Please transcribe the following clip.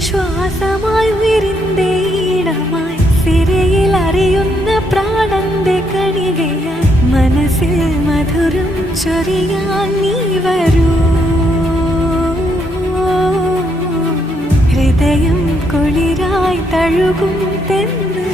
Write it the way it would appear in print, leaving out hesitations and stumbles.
ശ്വാസമായി ഉയരിന്റെ ഈണമായി സിരയിൽ അറിയുന്ന പ്രാണന്റെ കണികയായി മനസ്സിൽ മധുരം ചൊരിയാൻ നീ വരൂ. ഹൃദയം കുളിരായി തഴുകും തെന്ന്